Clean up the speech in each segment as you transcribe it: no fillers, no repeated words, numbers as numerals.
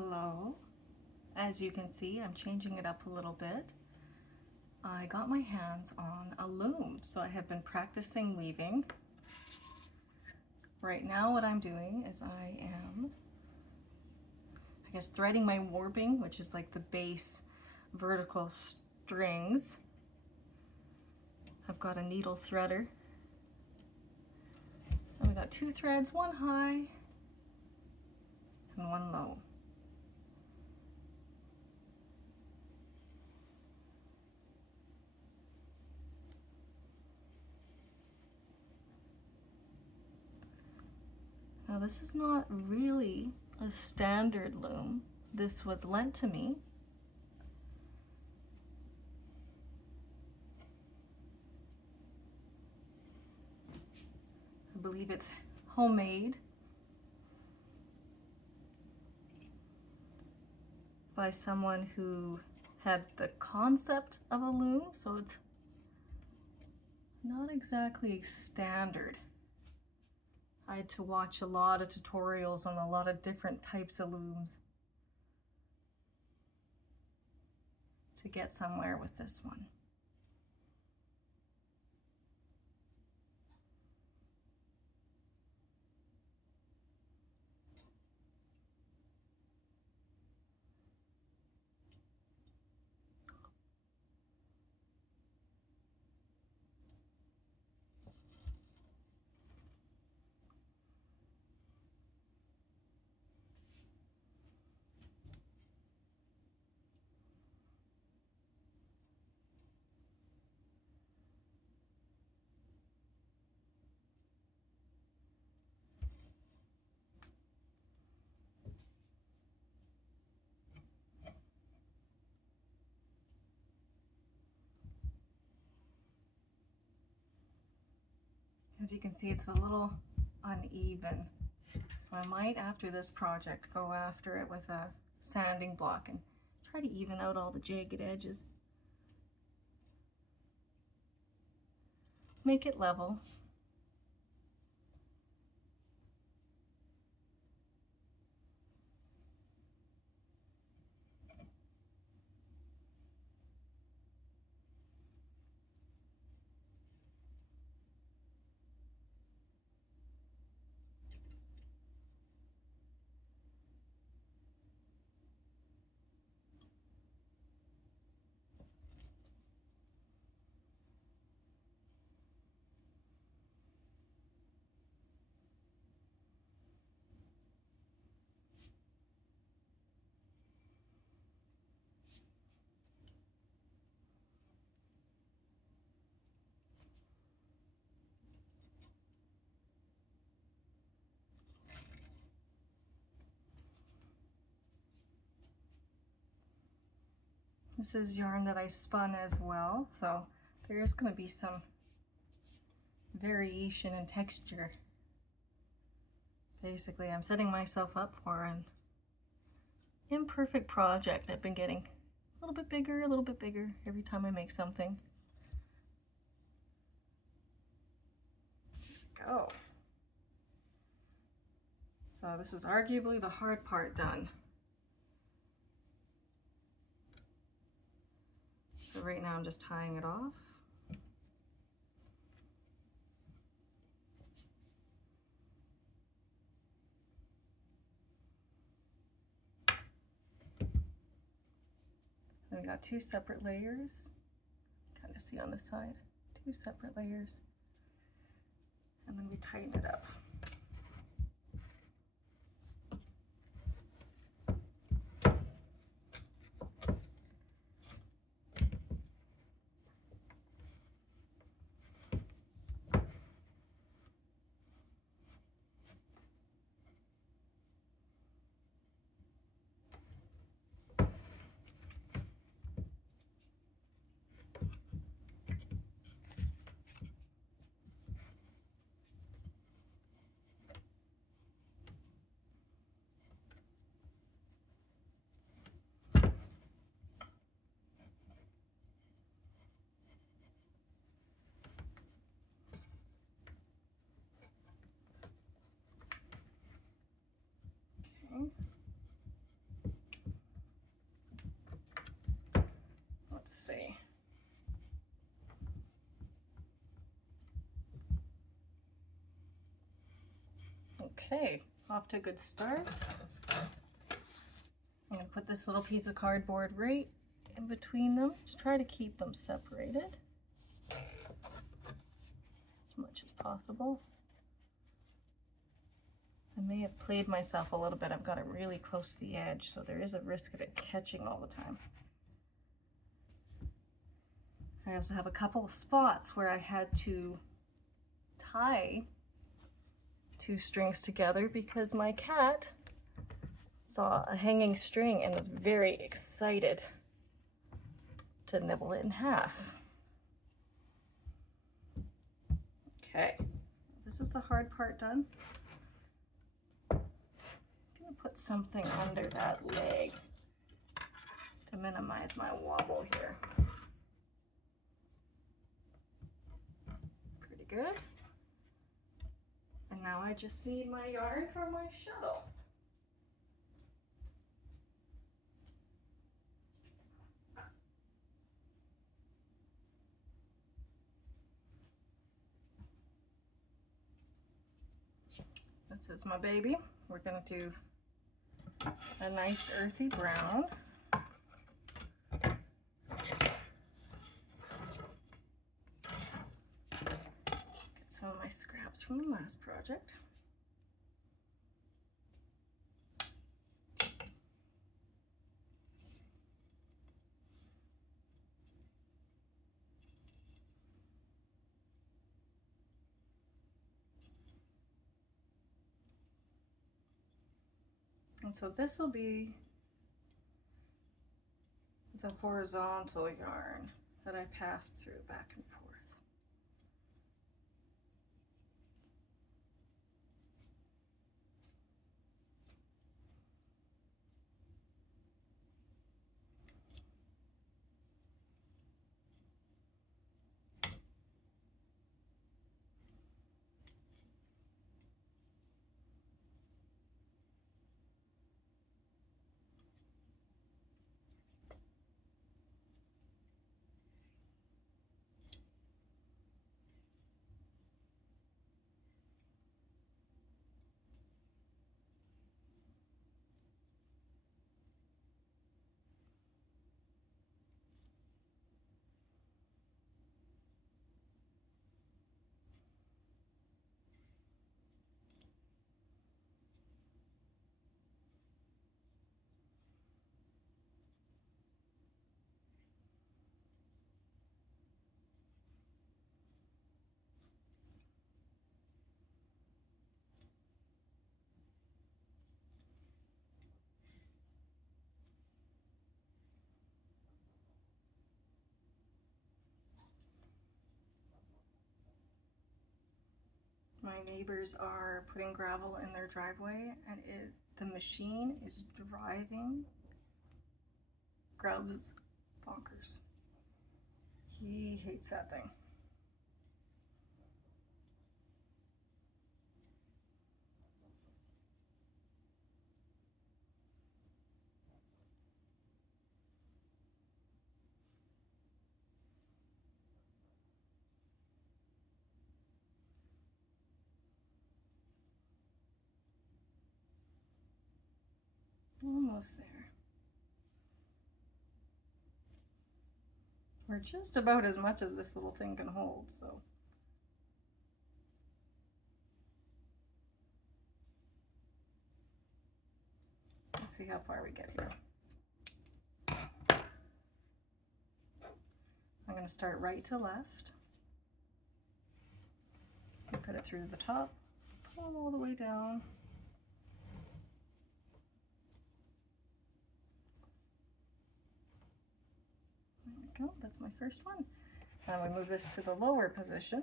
Hello. As you can see, I'm changing it up a little bit. I got my hands on a loom, so I have been practicing weaving. Right now what I'm doing is I am, threading my warping, which is like the base vertical strings. I've got a needle threader. And we got two threads, one high and one low. Now this is not really a standard loom. This was lent to me. I believe it's homemade by someone who had the concept of a loom, so it's not exactly standard. I had to watch a lot of tutorials on a lot of different types of looms to get somewhere with this one. As you can see, it's a little uneven. So I might, after this project, go after it with a sanding block and try to even out all the jagged edges. Make it level. This is yarn that I spun as well, so there is going to be some variation in texture. Basically, I'm setting myself up for an imperfect project. I've been getting a little bit bigger every time I make something. There we go. So this is arguably the hard part done. So right now I'm just tying it off. Then we got two separate layers. Kind of see on the side, two separate layers. And then we tighten it up. Okay, off to a good start. I'm going to put this little piece of cardboard right in between them to try to keep them separated as much as possible. I may have played myself a little bit. I've got it really close to the edge, so there is a risk of it catching all the time. I also have a couple of spots where I had to tie 2 strings together because my cat saw a hanging string and was very excited to nibble it in half. Okay, this is the hard part done. I'm gonna put something under that leg to minimize my wobble here. Pretty good. And now I just need my yarn for my shuttle. This is my baby. We're going to do a nice earthy brown. Get some of my scraps from the last project. And so this will be the horizontal yarn that I pass through back and forth. My neighbors are putting gravel in their driveway, and the machine is driving Grubs bonkers. He hates that thing. Almost there. We're just about as much as this little thing can hold, so. Let's see how far we get here. I'm going to start right to left. Put it through the top, pull all the way down. There we go, that's my first one. Now we move this to the lower position.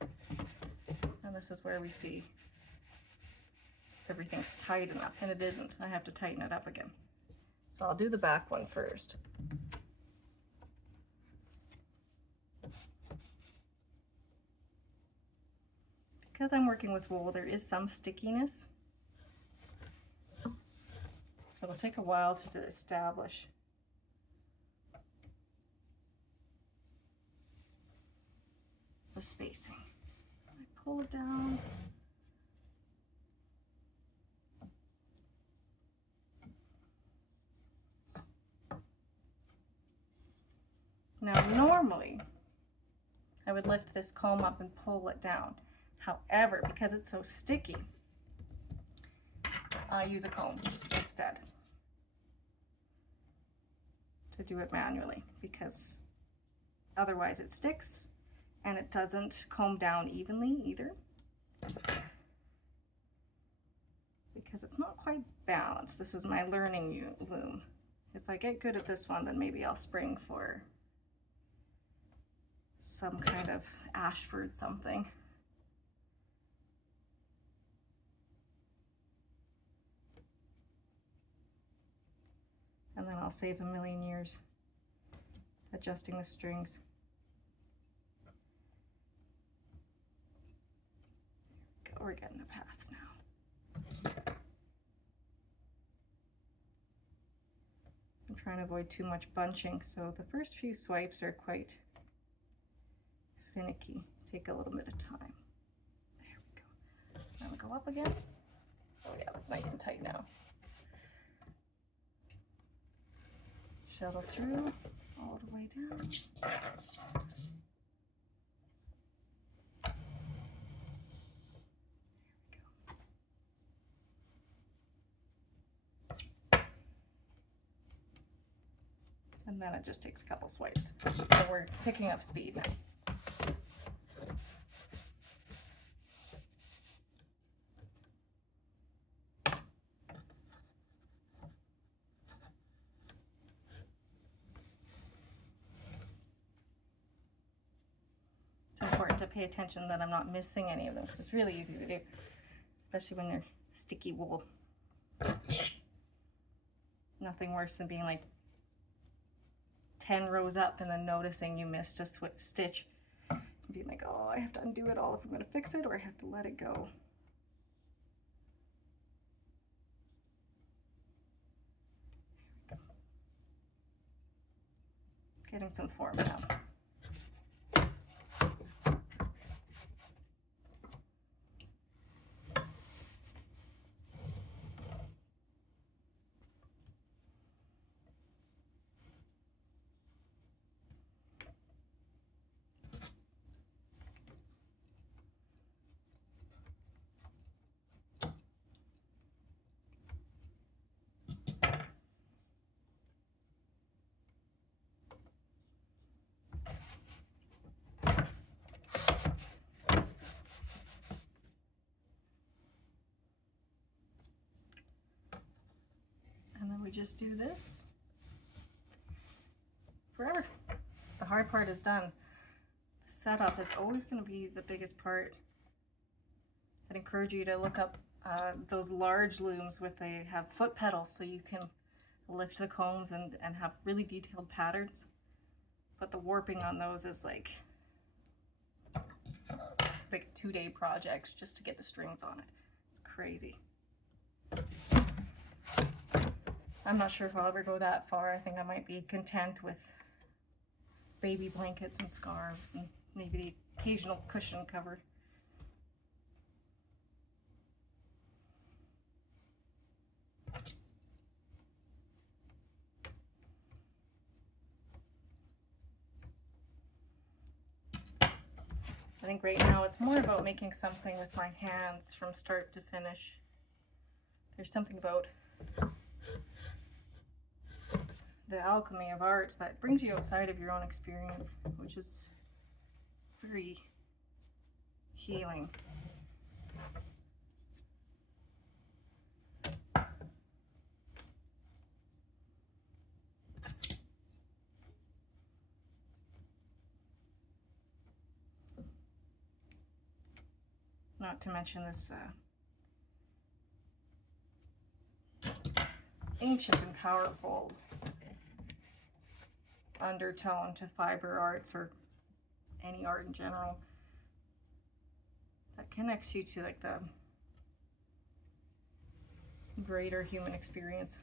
And this is where we see everything's tight enough, and it isn't. I have to tighten it up again. So I'll do the back one first. Because I'm working with wool, there is some stickiness. So it'll take a while to establish. The spacing. I pull it down. Now normally I would lift this comb up and pull it down. However, because it's so sticky, I use a comb instead to do it manually, because otherwise it sticks and it doesn't comb down evenly either, because it's not quite balanced. This is my learning loom. If I get good at this one, then maybe I'll spring for some kind of Ashford something. And then I'll save a million years adjusting the strings. We're getting a path now. I'm trying to avoid too much bunching, so the first few swipes are quite finicky. Take a little bit of time. There we go. Now we go up again. Oh yeah, that's nice and tight now. Shuttle through all the way down. And then it just takes a couple swipes. So we're picking up speed now. It's important to pay attention that I'm not missing any of them, because it's really easy to do, especially when they're sticky wool. Nothing worse than being like 10 rows up and then noticing you missed a stitch and being like, oh, I have to undo it all if I'm going to fix it, or I have to let it go. There we go. Getting some form now. We just do this forever. The hard part is done. The setup is always going to be the biggest part. I'd encourage you to look up those large looms they have foot pedals, so you can lift the combs and have really detailed patterns. But the warping on those is like a 2-day project just to get the strings on it. It's crazy. I'm not sure if I'll ever go that far. I think I might be content with baby blankets and scarves and maybe the occasional cushion cover. I think right now it's more about making something with my hands from start to finish. There's something about the alchemy of art that brings you outside of your own experience, which is very healing. Not to mention this ancient and powerful undertone to fiber arts, or any art in general, that connects you to like the greater human experience.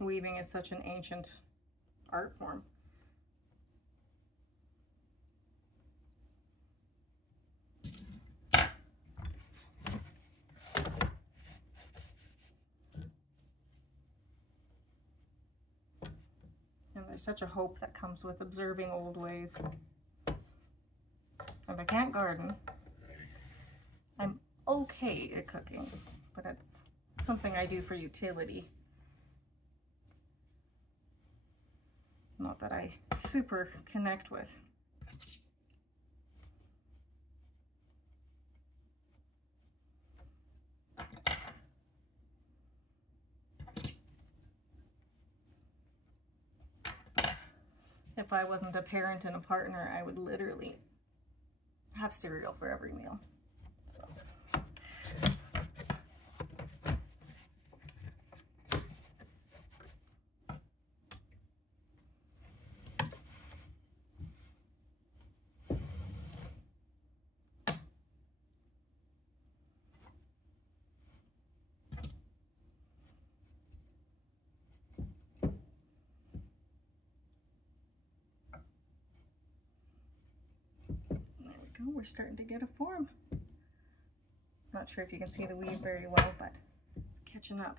Weaving is such an ancient art form. There's such a hope that comes with observing old ways. And I can't garden. I'm okay at cooking, but it's something I do for utility. Not that I super connect with. If I wasn't a parent and a partner, I would literally have cereal for every meal. So. We're starting to get a form. Not sure if you can see the weave very well, but it's catching up.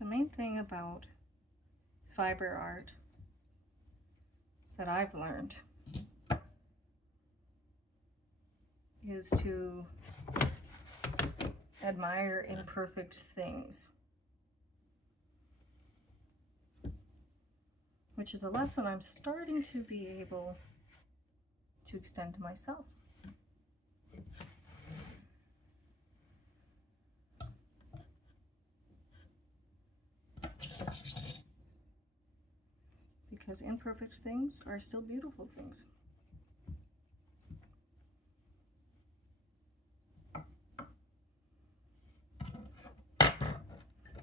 The main thing about fiber art that I've learned is to admire imperfect things, which is a lesson I'm starting to be able to extend to myself. Because imperfect things are still beautiful things.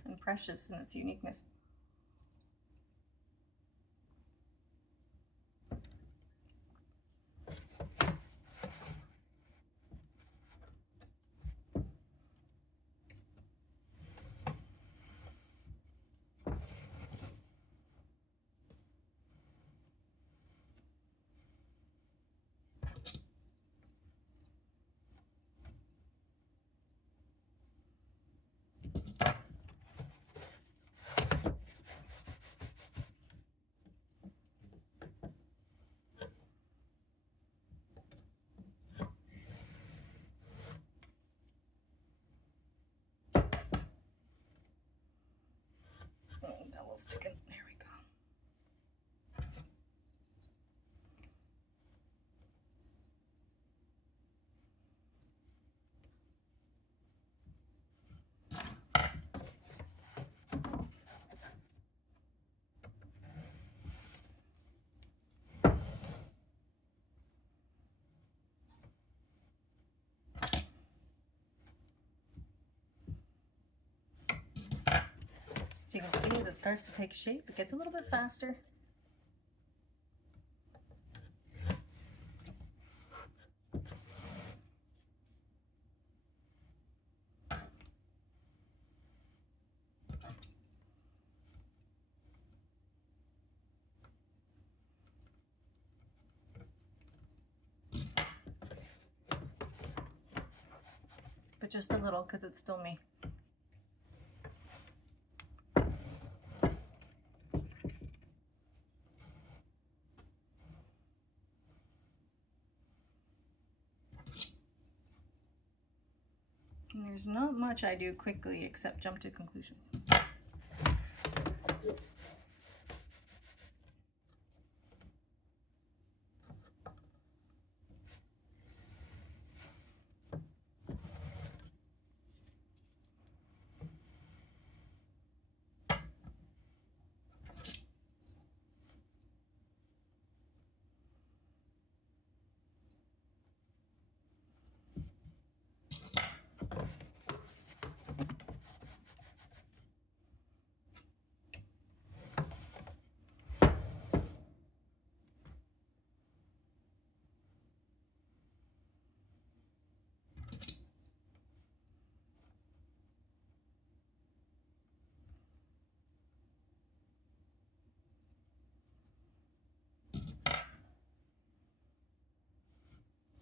And precious in its uniqueness. And double stick it. There we go. So you can see as it starts to take shape, it gets a little bit faster. But just a little, because it's still me. And there's not much I do quickly except jump to conclusions.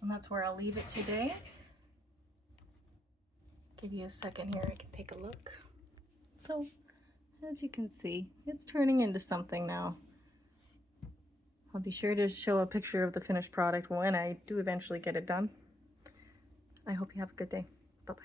And that's where I'll leave it today. Give you a second here, I can take a look. So, as you can see, it's turning into something now. I'll be sure to show a picture of the finished product when I do eventually get it done. I hope you have a good day. Bye-bye.